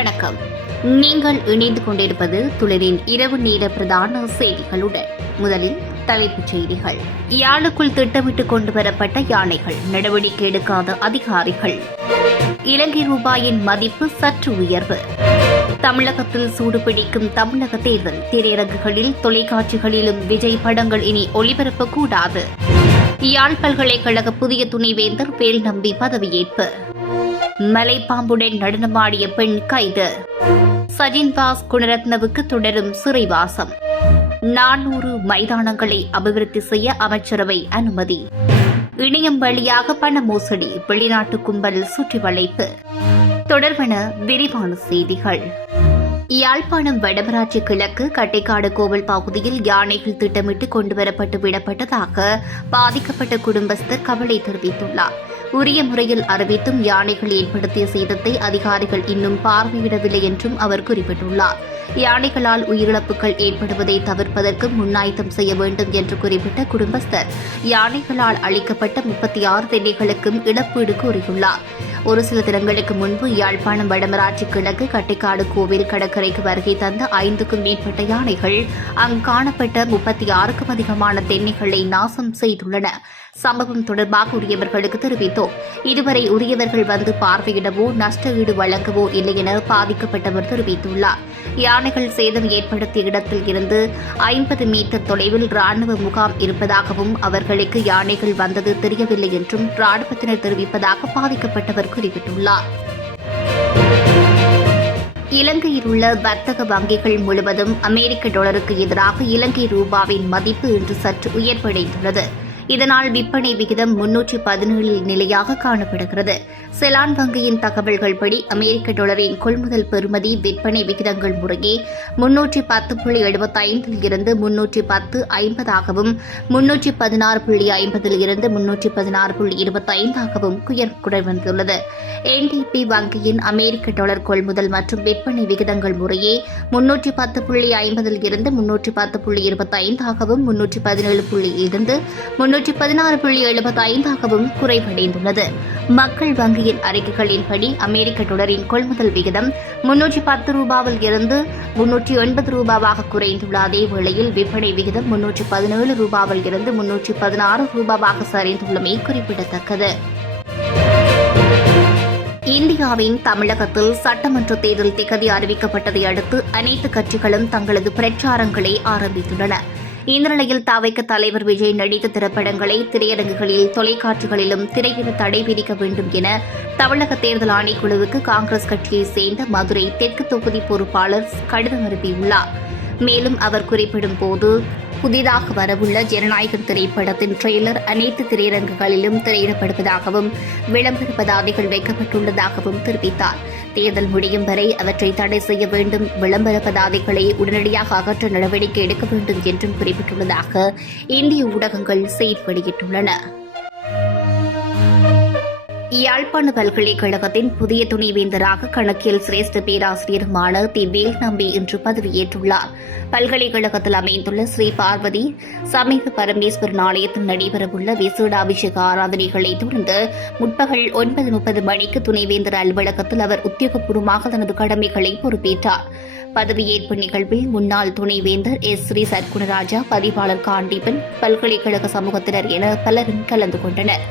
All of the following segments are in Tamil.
வணக்கம். நீங்கள் இணைந்து கொண்டிருப்பது துளிரின் இரவு நேர பிரதான செய்திகளுடன். முதலில் தலைப்புச் செய்திகள். யாழுக்குள் திட்டமிட்டு கொண்டு வரப்பட்ட யானைகள், நடவடிக்கை எடுக்காத அதிகாரிகள். இலங்கை ரூபாயின் மதிப்பு சற்று உயர்வு. தமிழகத்தில் சூடுபிடிக்கும் தமிழக தேர்தல். திரையரங்குகளில் தொலைக்காட்சிகளிலும் விஜய் படங்கள் இனி ஒளிபரப்பக்கூடாது. யாழ் பல்கலைக்கழக புதிய துணைவேந்தர் வேல் நம்பி பதவியேற்பு. மலைப்பாம்புடன் நடனமாடிய பெண் கைது. சஜின் தாஸ் குணரத்னவுக்கு தொடரும் சிறைவாசம். 400 மைதானங்களை அபிவிருத்தி செய்ய அமைச்சரவை அனுமதி. இணையம் வழியாக பண மோசடி, வெளிநாட்டு கும்பல் சுற்றி வளைப்பு. தொடர்பான விரிவான செய்திகள். யாழ்ப்பாணம் வடமராட்சி கிழக்கு கட்டைக்காடு கோவில் பகுதியில் யானைகள் திட்டமிட்டு கொண்டுவரப்பட்டு விடப்பட்டதாக பாதிக்கப்பட்ட குடும்பஸ்தர் கவலை தெரிவித்துள்ளார். உரிய முறையில் அறிவித்தும் யானைகள் ஏற்படுத்திய சேதத்தை அதிகாரிகள் இன்னும் பார்வையிடவில்லை என்றும் அவர் குறிப்பிட்டுள்ளார். யானைகளால் உயிரிழப்புகள் ஏற்படுவதை தவிர்ப்பதற்கு முன்னாயத்தம் செய்ய வேண்டும் என்று குறிப்பிட்ட குடும்பஸ்தர் யானைகளால் அளிக்கப்பட்ட 36 தென்னைகளுக்கும் இழப்பீடு கோரியுள்ளார். ஒரு சில தினங்களுக்கு முன்பு யாழ்ப்பாணம் வடமராட்சி கிழக்கு கட்டைக்காடு கோவில் கடற்கரைக்கு வருகை தந்த 5க்கும் மேற்பட்ட யானைகள் அங்கு காணப்பட்ட 36க்கும் அதிகமான தென்னைகளை நாசம் செய்துள்ளன. சம்பவம் தொடர்பாக உரியவர்களுக்கு தெரிவித்தோம். இதுவரை உரியவர்கள் வந்து பார்வையிடவோ நஷ்ட ஈடு வழங்கவோ இல்லை என பாதிக்கப்பட்டவர் தெரிவித்துள்ளார். யானைகள் சேதம் ஏற்படுத்திய இடத்தில் இருந்து 50 மீட்டர் தொலைவில் ராணுவ முகாம் இருப்பதாகவும் அவர்களுக்கு யானைகள் வந்தது தெரியவில்லை என்றும் ராணுவத்தினர் தெரிவிப்பதாக பாதிக்கப்பட்டவர் குறிப்பிட்டுள்ளார். இலங்கையில் உள்ள வர்த்தக வங்கிகள் முழுவதும் அமெரிக்க டாலருக்கு எதிராக இலங்கை ரூபாவின் மதிப்பு இன்று சற்று உயர்வடைந்துள்ளது. இதனால் விற்பனை விகிதம் 317 நிலையாக காணப்படுகிறது. செலான் வங்கியின் தகவல்கள்படி அமெரிக்க டாலரின் கொள்முதல் பெறுமதி விற்பனை விகிதங்கள் முறையே 310.75 இருந்து 310.50ஆகவும் 316.50 இருந்து 316.25ஆகவும் குறைந்துள்ளது. NDP வங்கியின் அமெரிக்க டாலர் கொள்முதல் மற்றும் விற்பனை விகிதங்கள் முறையே 310.50 இருந்து 310.25ஆகவும் 317 இருந்து 316.75ஆகவும் குறைவடைந்துள்ளது. மக்கள் வங்கியின் அறிக்கைகளின்படி அமெரிக்க டாலரின் கொள்முதல் விகிதம் 310 ரூபாவில் இருந்து 309 ரூபாவாக குறைந்துள்ள அதே வேளையில் விற்பனை விகிதம் 317 ரூபாவில் இருந்து 316 ரூபாவாக சரிந்துள்ளமை குறிப்பிடத்தக்கது. இந்தியாவின் தமிழகத்தில் சட்டமன்ற தேர்தல் திகதி அறிவிக்கப்பட்டதை அடுத்து அனைத்து கட்சிகளும் தங்களது பிரச்சாரங்களை ஆரம்பித்துள்ளன. இந்த நிலையில் தவிக தலைவர் விஜய் நடித்த திரைப்படங்களை திரையரங்குகளில் தொலைக்காட்சிகளிலும் திரையிட தடை விதிக்க வேண்டும் என தமிழக தேர்தல் ஆணைக்குழுவுக்கு காங்கிரஸ் கட்சியைச் சேர்ந்த மதுரை தெற்கு தொகுதி பொறுப்பாளர் கடிதம் அனுப்பியுள்ளார். மேலும் அவர் குறிப்பிடும் போது புதிதாக வரவுள்ள ஜனநாயகம் திரைப்படத்தின் ட்ரெய்லர் அனைத்து திரையரங்குகளிலும் திரையிடப்படுவதாகவும் விளம்பர பதாதைகள் வைக்கப்பட்டுள்ளதாகவும் தெரிவித்தார். தேர்தல் முடியும் வரை அவற்றை தடை செய்ய வேண்டும், விளம்பர பதாதைகளை உடனடியாக அகற்ற நடவடிக்கை எடுக்க வேண்டும் என்றும் குறிப்பிட்டுள்ளதாக இந்திய ஊடகங்கள் செய்தி வெளியிட்டுள்ளன. யாழ்ப்பாண பல்கலைக்கழகத்தின் புதிய துணைவேந்தராக கணக்கியல் சிரேஷ்ட பேராசிரியருமான வேல் நம்பி இன்று பதவியேற்றுள்ளார். பல்கலைக்கழகத்தில் அமைந்துள்ள ஸ்ரீ பார்வதி சமீப பரமேஸ்வரன் ஆலயத்தில் நடைபெறவுள்ள விசேட அபிஷேக ஆராதனைகளை தொடர்ந்து முற்பகல் 9:30 மணிக்கு துணைவேந்தர் அலுவலகத்தில் அவர் உத்தியோகபூர்வமாக தனது கடமைகளை பொறுப்பேற்றார். பதவியேற்பு நிகழ்வில் முன்னாள் துணைவேந்தர் ஸ்ரீ சற்குணராஜா, பதிவாளர் காண்டீபன், பல்கலைக்கழக சமூகத்தினர் என பலரும் கலந்து கொண்டனர்.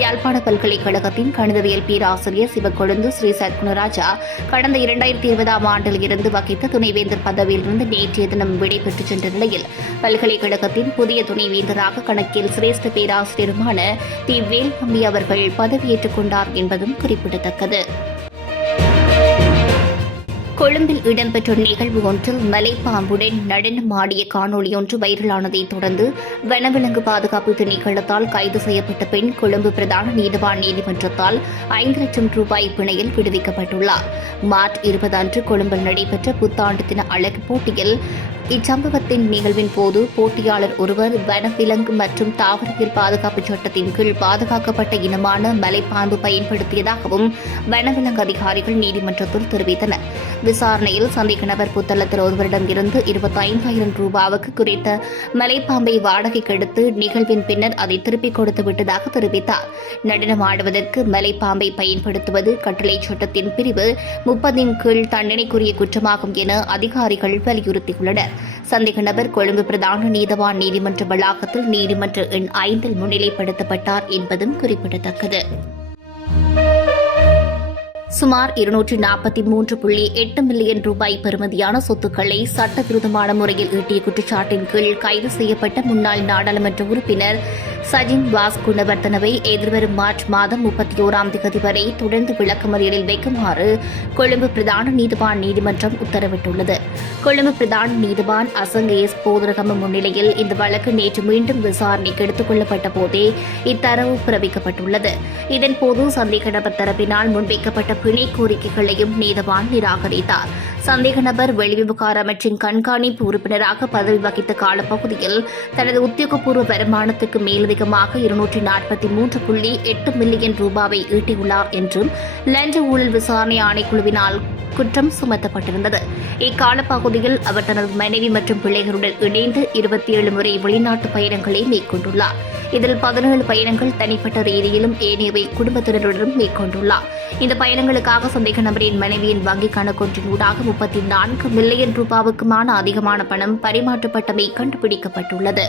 யாழ்ப்பாண பல்கலைக்கழகத்தின் கணிதவியல் பேராசிரியர் சிவக்கொழுந்து ஸ்ரீ சற்குணராஜா கடந்த 2020ஆம் ஆண்டில் இருந்து வகித்த துணைவேந்தர் பதவியிலிருந்து நேற்றைய தினம் விடைபெற்றுச் சென்ற நிலையில் பல்கலைக்கழகத்தின் புதிய துணைவேந்தராக கணக்கியல் சிரேஷ்ட பேராசிரியருமான வேல் நம்பி அவர்கள் பதவியேற்றுக் கொண்டார் என்பதும் குறிப்பிடத்தக்கது. கொழும்பில் இடம்பெற்ற நிகழ்வு ஒன்றில் மலைப்பாம்புடன் நடனமாடிய காணொலி ஒன்று வைரலானதை தொடர்ந்து வனவிலங்கு பாதுகாப்பு திணைக்களத்தால் கைது செய்யப்பட்ட பெண் கொழும்பு பிரதான நீதிவான் நீதிமன்றத்தால் 5 லட்சம் ரூபாய் பிணையில் விடுவிக்கப்பட்டுள்ளார். மார்ச் 20 அன்று கொழும்பில் நடைபெற்ற புத்தாண்டு தின அழகு போட்டியில் இச்சம்பவத்தின் நிகழ்வின் போது போட்டியாளர் ஒருவர் வனவிலங்கு மற்றும் தாவரவியல் பாதுகாப்பு சட்டத்தின் கீழ் பாதுகாக்கப்பட்ட இனமான மலைப்பாம்பு பயன்படுத்தியதாகவும் வனவிலங்கு அதிகாரிகள் நீதிமன்றத்தில் தெரிவித்தனர். விசாரணையில் சந்தேக நபர் புத்தளத்தில் ஒருவரிடம் இருந்து 25,000 ரூபாவுக்கு குறித்த மலைப்பாம்பை வாடகைக்கு எடுத்து நிகழ்வின் பின்னர் அதை திருப்பிக் கொடுத்து விட்டதாக தெரிவித்தார். நடனம் ஆடுவதற்கு மலைப்பாம்பை பயன்படுத்துவது கட்டளை சட்டத்தின் பிரிவு 30 கீழ் தண்டனைக்குரிய குற்றமாகும் என அதிகாரிகள் வலியுறுத்தியுள்ளனர். சந்தேக நபர் கொழும்பு பிரதான நீதவான் நீதிமன்ற வளாகத்தில் நீதிமன்ற எண் 5 முன்னிலைப்படுத்தப்பட்டார் என்பதும் குறிப்பிடத்தக்கது. சுமார் 243.8 மில்லியன் ரூபாய் பெறுமதியான சொத்துக்களை சட்டவிரோதமான முறையில் ஈட்டிய குற்றச்சாட்டின் கீழ் கைது செய்யப்பட்ட முன்னாள் நாடாளுமன்ற உறுப்பினர் சஜின் வாஸ் குணவர்த்தனவை எதிர்வரும் மார்ச் மாதம் 31ஆம் தேதி வரை தொடர்ந்து விளக்கமறியலில் வைக்குமாறு கொழும்பு பிரதான நீதிவான் நீதிமன்றம் உத்தரவிட்டுள்ளது. கொழும்பு பிரதான நீதிவான் அசங்கேஸ் போதரகம முன்னிலையில் இந்த வழக்கு நேற்று மீண்டும் விசாரணைக்கு எடுத்துக் கொள்ளப்பட்ட போதே இத்தரவு பிறப்பிக்கப்பட்டுள்ளது. இதன்போது சந்தேக நபர் தரப்பினால் முன்வைக்கப்பட்ட பிணை கோரிக்கைகளையும் நீதிவான் நிராகரித்தார். சந்தேக நபர் வெளிவிவகார அமைச்சின் கண்காணிப்பு உறுப்பினராக பதவி வகித்த காலப்பகுதியில் தனது உத்தியோகபூர்வ வருமானத்துக்கு மேலதிகமாக 243.8 மில்லியன் ரூபாவை ஈட்டியுள்ளார் என்றும் லஞ்ச ஊழல் விசாரணை ஆணைக்குழுவினால் குற்றம் சுமத்தப்பட்டிருந்தது. இக்காலப்பகுதியில் அவர் தனது மனைவி மற்றும் பிள்ளைகளுடன் இணைந்து 27 முறை வெளிநாட்டு பயணங்களை மேற்கொண்டுள்ளார். இதில் 17 பயணங்கள் தனிப்பட்ட ரீதியிலும் ஏனையவை குடும்பத்தினருடனும் மேற்கொண்டுள்ளார். இந்த பயணங்களுக்காக சந்தேக நபரின் மனைவியின் வங்கிக் கணக்கொன்றின் ஊடாக 34 மில்லியன் ரூபாவுக்குமான அதிகமான பணம் பரிமாற்றப்பட்டமை கண்டுபிடிக்கப்பட்டுள்ளது.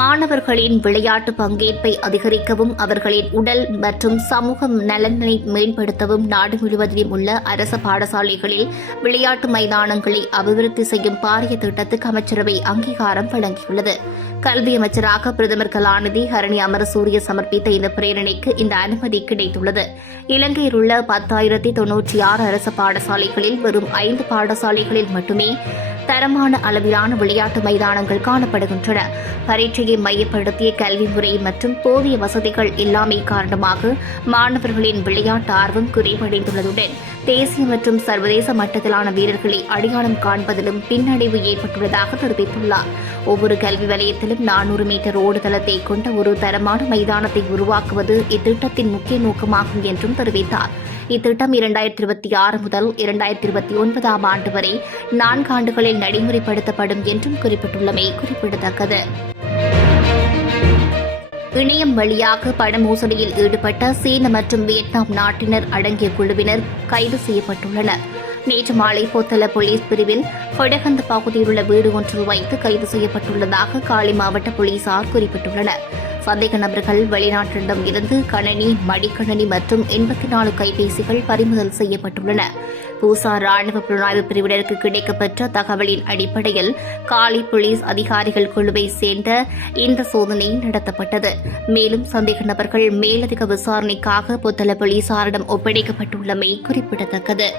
மாணவர்களின் விளையாட்டு பங்கேற்பை அதிகரிக்கவும் அவர்களின் உடல் மற்றும் சமூக நலனை மேம்படுத்தவும் நாடு முழுவதிலும் உள்ள அரசு பாடசாலைகளில் விளையாட்டு மைதானங்களை அபிவிருத்தி செய்யும் பாரிய திட்டத்துக்கு அமைச்சரவை அங்கீகாரம் வழங்கியுள்ளது. கல்வி அமைச்சராக பிரதமர் கலாநிதி ஹரணி அமரசூரிய சமர்ப்பித்த இந்த பிரேரணைக்கு இந்த அனுமதி கிடைத்துள்ளது. இலங்கையில் உள்ள 10,096 அரசு பாடசாலைகளில் வெறும் 5 பாடசாலைகளில் மட்டுமே தரமான அளவிலான விளையாட்டு மைதானங்கள் காணப்படுகின்றன. பரீட்சையை மையப்படுத்திய கல்வி முறை மற்றும் போதிய வசதிகள் இல்லாமை காரணமாக மாணவர்களின் விளையாட்டு ஆர்வம் குறைவடைந்துள்ளதுடன் தேசிய மற்றும் சர்வதேச மட்டத்திலான வீரர்களை அடையாளம் காண்பதிலும் பின்னடைவு ஏற்பட்டுள்ளதாக தெரிவித்துள்ளார். ஒவ்வொரு கல்வி வலயத்திலும் 400 மீட்டர் ஓடுதளத்தை கொண்ட ஒரு தரமான மைதானத்தை உருவாக்குவது இத்திட்டத்தின் முக்கிய நோக்கமாகும் என்றும் தெரிவித்தார். இத்திட்டம் 2026 முதல் 2029ஆம் ஆண்டு வரை 4 ஆண்டுகளில் நடைமுறைப்படுத்தப்படும் என்றும் குறிப்பிட்டுள்ளமை குறிப்பிடத்தக்கது. இணையம் வழியாக பண மோசடியில் ஈடுபட்ட சீன மற்றும் வியட்நாம் நாட்டினர் அடங்கிய குழுவினர் கைது செய்யப்பட்டுள்ளனர். நேற்று மாலை பொத்தல போலீஸ் பிரிவில் கொடகந்த பகுதியில் உள்ள வீடு ஒன்றில் வைத்து கைது செய்யப்பட்டுள்ளதாக காலி மாவட்ட போலீசார் குறிப்பிட்டுள்ளனர். சந்தேக நபர்கள் வெளிநாட்டிடம் இருந்து கணனி, மடிக்கணனி மற்றும் 84 கைபேசிகள் பறிமுதல் செய்யப்பட்டுள்ளன. பூசா ராணுவ புலனாய்வு பிரிவினருக்கு கிடைக்கப்பெற்ற தகவலின் அடிப்படையில் காலி போலீஸ் அதிகாரிகள் குழுவை சேர்ந்த இந்த சோதனை நடத்தப்பட்டது. மேலும் சந்தேக நபர்கள் மேலதிக விசாரணைக்காக பொத்தல போலீசாரிடம் ஒப்படைக்கப்பட்டுள்ளமை குறிப்பிடத்தக்கது.